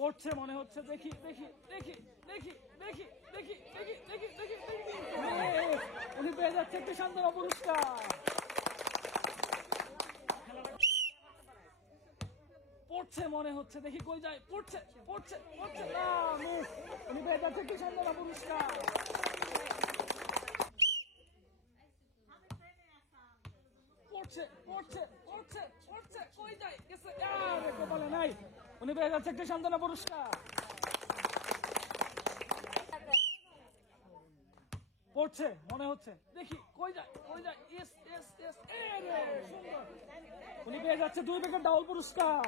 পড়ছে মনে হচ্ছে, দেখি দেখি দেখি দেখি দেখি দেখি দেখি দেখি দেখি দেখি উনি পেয়ে যাচ্ছে একটি সান্ত্বনা পুরস্কার। পড়ছে মনে হচ্ছে, দেখি কই যায়, পড়ছে পড়ছে পড়ছে না, মিস। উনি পেয়ে যাচ্ছে একটি সান্ত্বনা পুরস্কার। পড়ছে পড়ছে পড়ছে পড়ছে, কই যায়, গেছে, কপালে নাই। উনি পেয়ে যাচ্ছে একটি সান্ত্বনা পুরস্কার। পড়ছে মনে হচ্ছে, দেখি কই যায় কই যায়, ইয়েস ইয়েস ইয়েস, সুন্দর। উনি পেয়ে যাচ্ছে 2 প্যাকেট ডাউল পুরস্কার।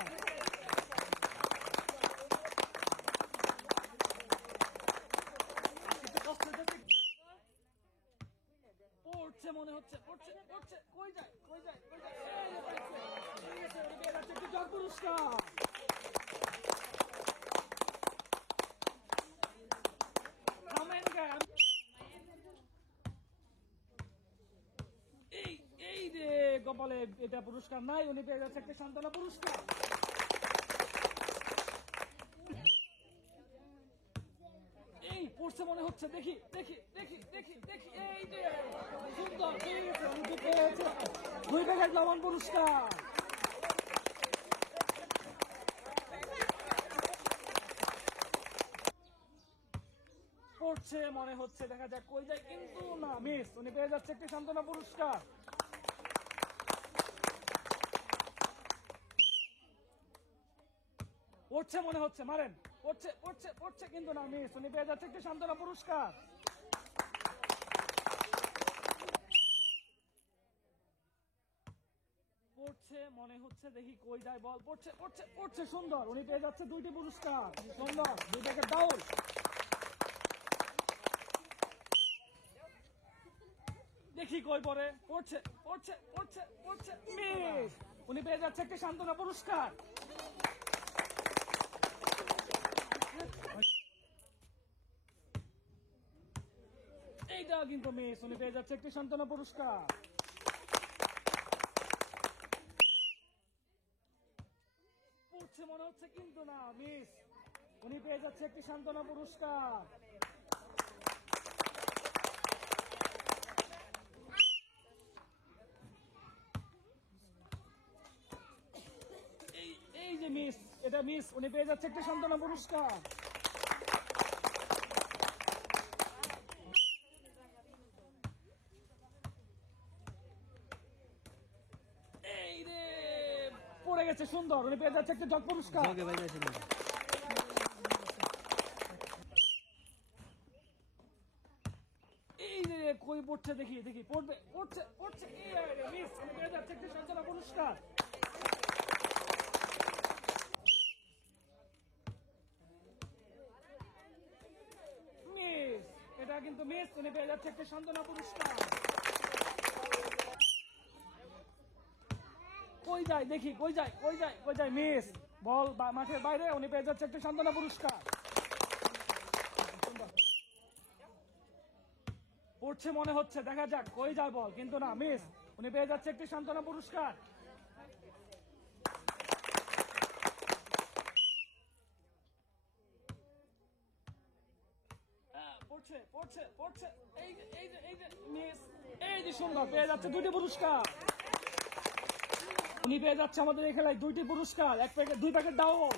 পড়ছে মনে হচ্ছে, পড়ছে পড়ছে, কই যায় কই যায় কই যায়, উনি পেয়ে যাচ্ছে একটি জগ পুরস্কার। থামেন কেন? এই রে কপালে এটা পুরস্কার নাই, উনি পেয়ে যাচ্ছে একটা সান্ত্বনা পুরস্কার। এই পড়ছে মনে হচ্ছে, দেখি দেখি দেখি দেখি দেখি, এই রে সুন্দর, পেয়ে গেছে, উনি পেয়েছে 2 প্যাকেট লবণ পুরস্কার। পড়ছে মনে হচ্ছে, দেখা যাক কই যায়, কিন্তু না, মিস। উনি পেয়ে যাচ্ছে একটি সান্ত্বনা পুরস্কার। পড়ছে মনে হচ্ছে, মারেন, পড়ছে পড়ছে পড়ছে, কিন্তু না, মিস। উনি পেয়ে যাচ্ছে একটি সান্ত্বনা পুরস্কার। পড়ছে মনে হচ্ছে, দেখি কই যায়, বল, পড়ছে পড়ছে পড়ছে, সুন্দর। উনি পেয়ে যাচ্ছে 2টি পুরস্কার, সুন্দর, 2 প্যাকেট ডাউল। দেখি কই পড়ে, পড়ছে পড়ছে পড়ছে পড়ছে, মিস। উনি পেয়ে যাচ্ছে একটি সান্ত্বনা পুরস্কার। এইটা কিন্তু মিস। উনি পেয়ে যাচ্ছে একটি সান্ত্বনা পুরস্কার। পড়ছে মনে হচ্ছে, কিন্তু না, মিস। উনি পেয়ে যাচ্ছে একটি সান্ত্বনা পুরস্কার। এই যে মিস, এটা মিস। উনি পেয়ে যাচ্ছে একটি সান্ত্বনা পুরস্কার। এই রে পড়ে গেছে, সুন্দর। উনি পেয়ে যাচ্ছে একটি জগ পুরস্কার। এই রে কই পড়ছে, দেখি দেখি, পড়বে, পড়ছে পড়ছে, মিস। উনি পেয়ে যাচ্ছে একটি সান্ত্বনা পুরস্কার। মিস, এটা কিন্তু মিস। উনি পেয়ে যাচ্ছে একটি সান্ত্বনা পুরস্কার। কই যায়, দেখি কই যায় কই যায় কই যায়, মিস। বল মাঠের বাইরে, উনি পেয়ে যাচ্ছে একটি সান্ত্বনা পুরস্কার। পড়ছে মনে হচ্ছে, দেখা যাক কই যায়, বল, কিন্তু না, মিস। উনি পেয়ে যাচ্ছে একটি সান্ত্বনা পুরস্কার। পড়ছে পড়ছে পড়ছে, এই যে এই যে এই যে, মিস। এই যে সুন্দর, পেয়ে যাচ্ছে 2টি পুরস্কার। উনি পেয়ে যাচ্ছে আমাদের এই খেলায় 2টি পুরস্কার, 2 প্যাকেট ডাউল।